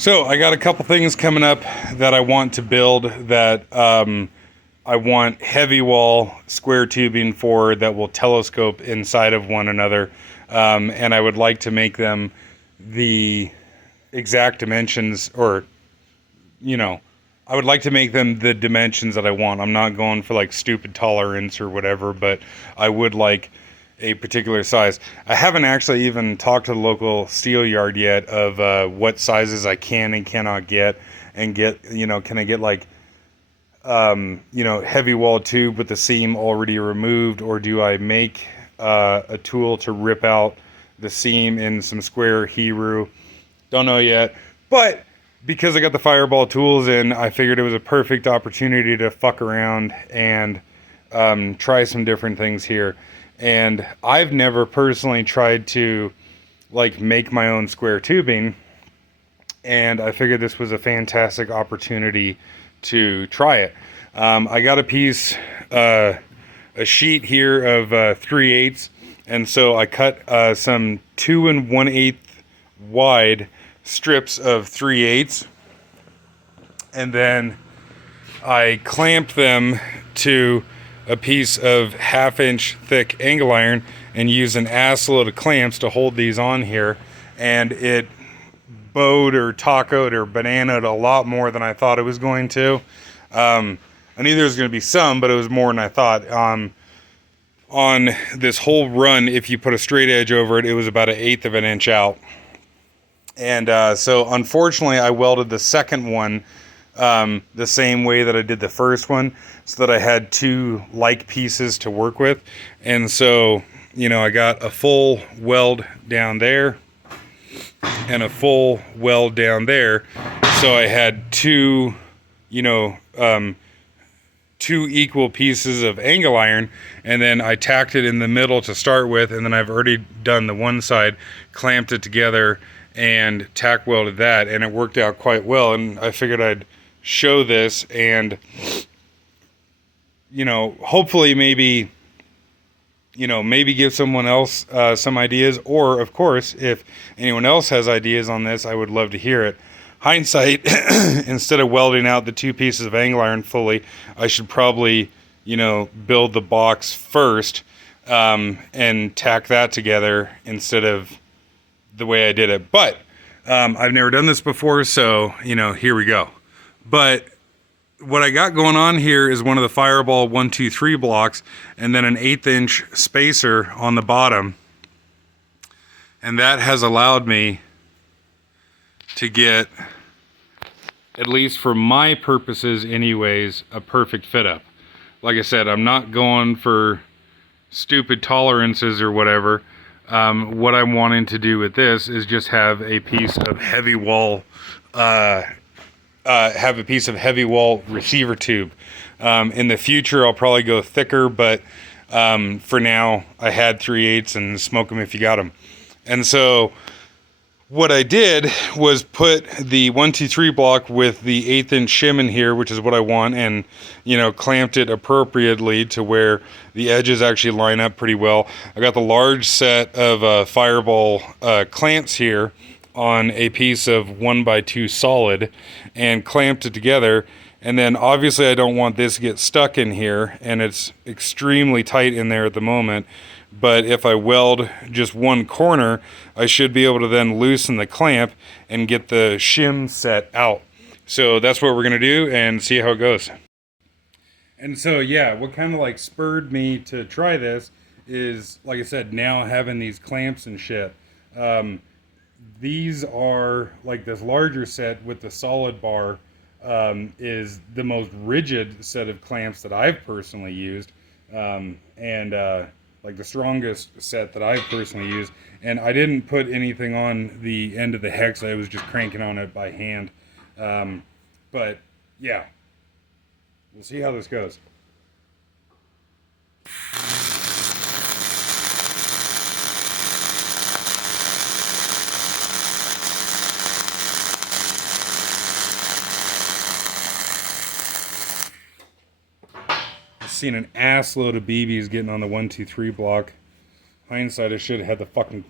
So I got a couple things coming up that I want to build that I want heavy wall square tubing for that will telescope inside of one another. And I would like to make them the exact dimensions, or, you know, I would like to make them the dimensions that I want. I'm not going for like stupid tolerance or whatever, but I would like a particular size. I haven't actually even talked to the local steel yard yet of what sizes I can and cannot get, and can I get like, heavy wall tube with the seam already removed, or do I make a tool to rip out the seam in some square Hebrew? Don't know yet, but because I got the Fireball tools in, I figured it was a perfect opportunity to fuck around and try some different things here. And I've never personally tried to like make my own square tubing, and I figured this was a fantastic opportunity to try it. I got a sheet here of 3/8, and so I cut some 2 1/8 wide strips of 3/8, and then I clamped them to a piece of 1/2 inch thick angle iron and used an ass load of clamps to hold these on here, and it bowed or tacoed or bananaed a lot more than I thought it was going to. I knew there was going to be some, but it was more than I thought. On this whole run, if you put a straight edge over it, it was about 1/8 of an inch out. And so unfortunately I welded the second one the same way that I did the first one, so that I had two like pieces to work with. And so, I got a full weld down there and a full weld down there. So I had two equal pieces of angle iron, and then I tacked it in the middle to start with, and then I've already done the one side, clamped it together, and tack welded that, and it worked out quite well. And I figured I'd show this and hopefully maybe give someone else some ideas, or of course if anyone else has ideas on this, I would love to hear it. Hindsight, instead of welding out the two pieces of angle iron fully, I should probably build the box first and tack that together instead of the way I did it. But I've never done this before, so here we go. But what I got going on here is one of the Fireball 123 blocks, and then an 1/8 inch spacer on the bottom, and that has allowed me to get, at least for my purposes anyways, a perfect fit up. Like I said, I'm not going for stupid tolerances or whatever. What I'm wanting to do with this is just have a piece of heavy wall receiver tube. In the future I'll probably go thicker, but for now I had 3/8 and smoke them if you got them. And so what I did was put the 123 block with the 1/8 inch shim in here, which is what I want, and clamped it appropriately to where the edges actually line up pretty well. I got the large set of Fireball clamps here on a piece of 1x2 solid and clamped it together. And then obviously I don't want this to get stuck in here, and it's extremely tight in there at the moment. But if I weld just one corner, I should be able to then loosen the clamp and get the shim set out. So that's what we're going to do and see how it goes. And so, yeah, what kind of like spurred me to try this is, like I said, now having these clamps and shit. These are like this larger set with the solid bar is the most rigid set of clamps that I've personally used. Like the strongest set that I've personally used. And I didn't put anything on the end of the hex. I was just cranking on it by hand. But yeah, we'll see how this goes. Seen an ass load of BBs getting on the 123 block. Hindsight, I should have had the fucking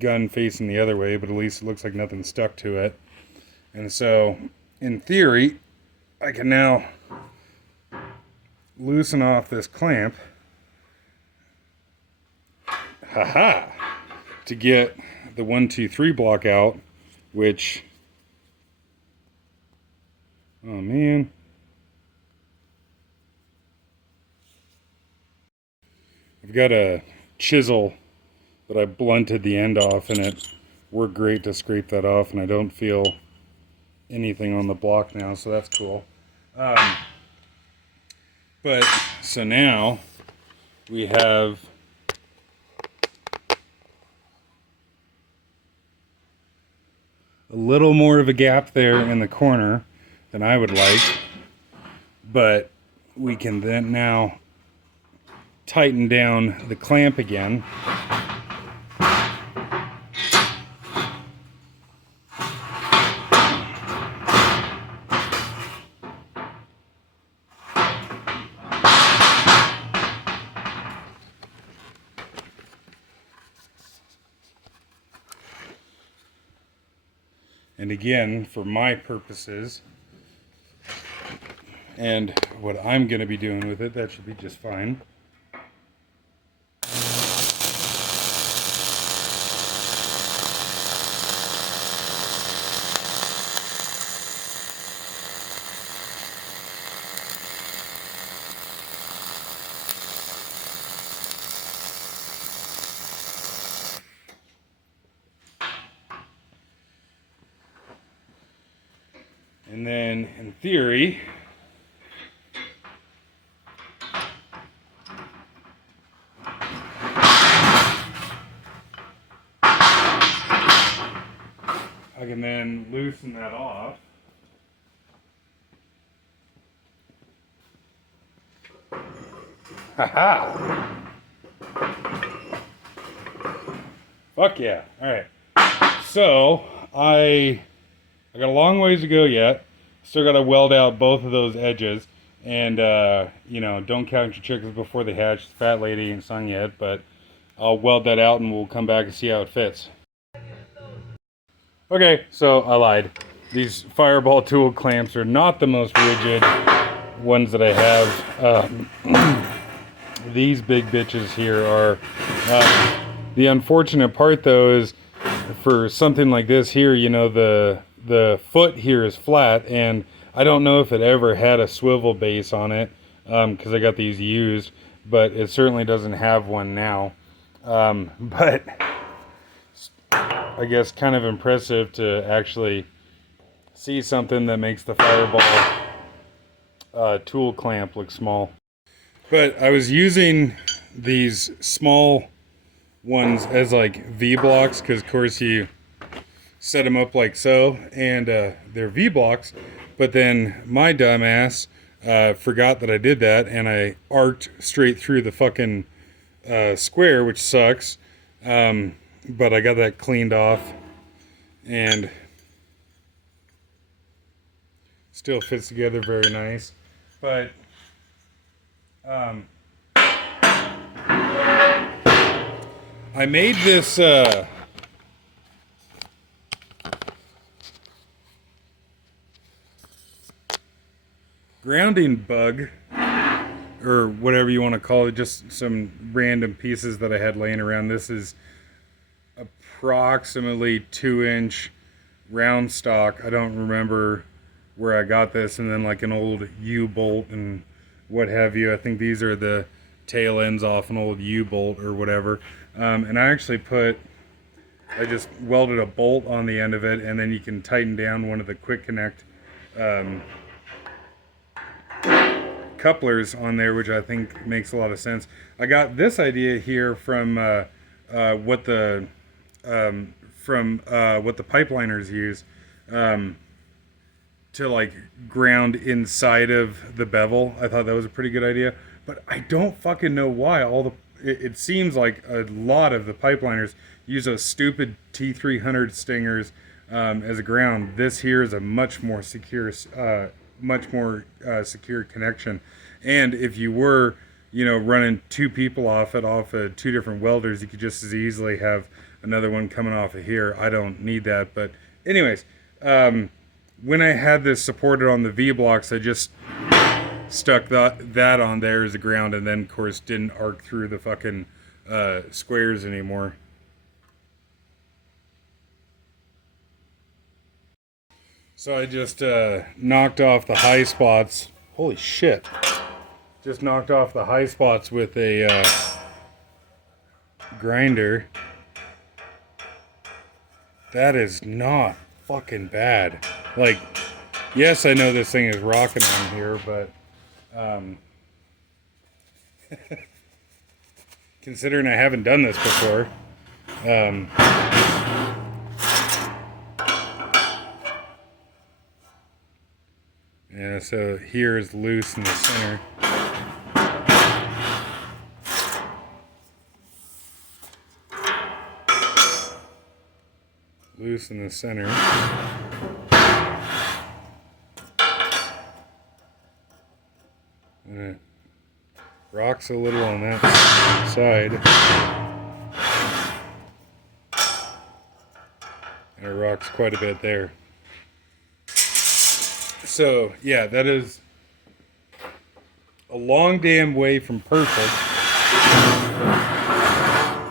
gun facing the other way, but at least it looks like nothing stuck to it. And so, in theory, I can now loosen off this clamp, haha, to get the 1, 2, 3 block out, which, oh man, I've got a chisel that I blunted the end off, and it worked great to scrape that off, and I don't feel anything on the block now, so that's cool. But so now we have a little more of a gap there in the corner than I would like, but we can then now tighten down the clamp again. And again, for my purposes and what I'm going to be doing with it, that should be just fine. And then, in theory, I can then loosen that off. Haha! Fuck yeah! All right. So I got a long ways to go yet. Still got to weld out both of those edges, and you know, don't count your chickens before they hatch. The fat lady ain't sung yet, but I'll weld that out, and we'll come back and see how it fits. Okay, so I lied. These Fireball tool clamps are not the most rigid ones that I have. These big bitches here are. The unfortunate part, though, is for something like this here, you know, the foot here is flat, and I don't know if it ever had a swivel base on it, because I got these used, but it certainly doesn't have one now. But I guess kind of impressive to actually see something that makes the Fireball tool clamp look small. But I was using these small ones as like V blocks, because of course you set them up like so, and they're V blocks, but then my dumbass forgot that I did that, and I arced straight through the fucking square, which sucks. But I got that cleaned off, and still fits together very nice. But I made this grounding bug, or whatever you want to call it, just some random pieces that I had laying around. This is approximately 2-inch round stock. I don't remember where I got this, and then like an old U-bolt and what have you. I think these are the tail ends off an old U-bolt or whatever. And I just welded a bolt on the end of it, and then you can tighten down one of the quick connect couplers on there, which I think makes a lot of sense. I got this idea here from what the pipeliners use to like ground inside of the bevel. I thought that was a pretty good idea, but I don't fucking know why it seems like a lot of the pipeliners use those stupid T300 stingers as a ground. This here is a much more secure connection, and if you were, you know, running two people off of two different welders, you could just as easily have another one coming off of here. I don't need that, but anyways, when I had this supported on the V-blocks, I just stuck that on there as a ground, and then of course didn't arc through the fucking squares anymore. So I just knocked off the high spots. Holy shit. Just knocked off the high spots with a grinder. That is not fucking bad. Like, yes, I know this thing is rocking on here, but considering I haven't done this before, yeah, so here is loose in the center. Loose in the center. And it rocks a little on that side. And it rocks quite a bit there. So, yeah, that is a long damn way from perfect.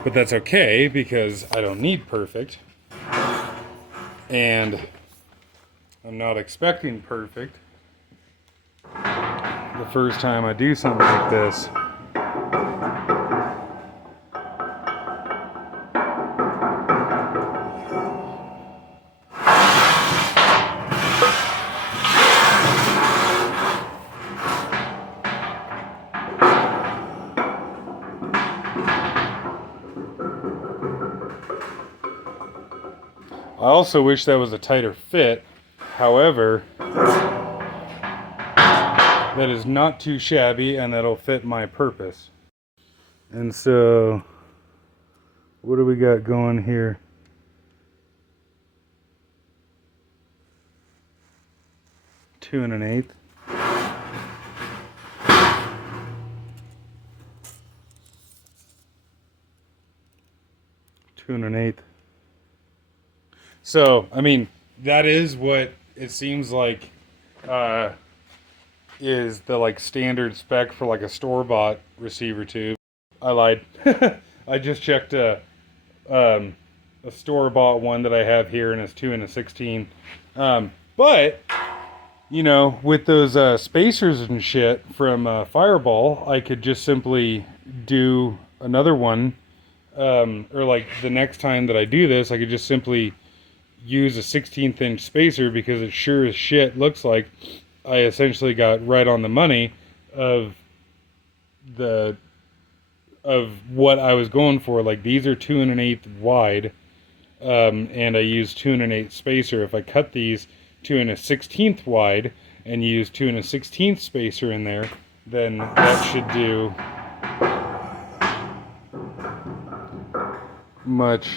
But that's okay, because I don't need perfect. And I'm not expecting perfect the first time I do something like this. I also wish that was a tighter fit. However, that is not too shabby, and that'll fit my purpose. And so, what do we got going here? Two and an eighth. Two and an eighth. So, I mean, that is what it seems like is the like standard spec for like a store-bought receiver tube. I lied. I just checked a store-bought one that I have here, and it's 2 and a 16. But you know, with those spacers and shit from Fireball, I could just simply do another one, or like the next time that I do this, I could just simply use a 16th inch spacer, because it sure as shit looks like I essentially got right on the money of what I was going for. Like, these are 2 and an eighth wide, and I use 2 and an eighth spacer. If I cut these 2 and a 16th wide and use 2 and a 16th spacer in there, then that should do much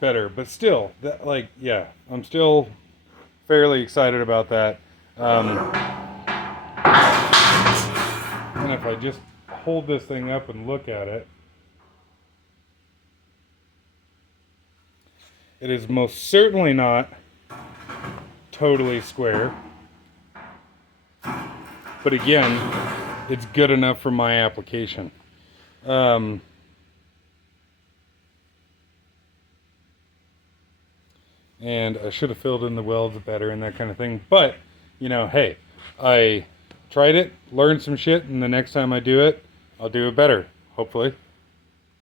better. But still, that, like, yeah, I'm still fairly excited about that. And if I just hold this thing up and look at it, it is most certainly not totally square. But again, it's good enough for my application. And I should have filled in the welds better and that kind of thing. But, you know, hey, I tried it, learned some shit, and the next time I do it, I'll do it better, hopefully.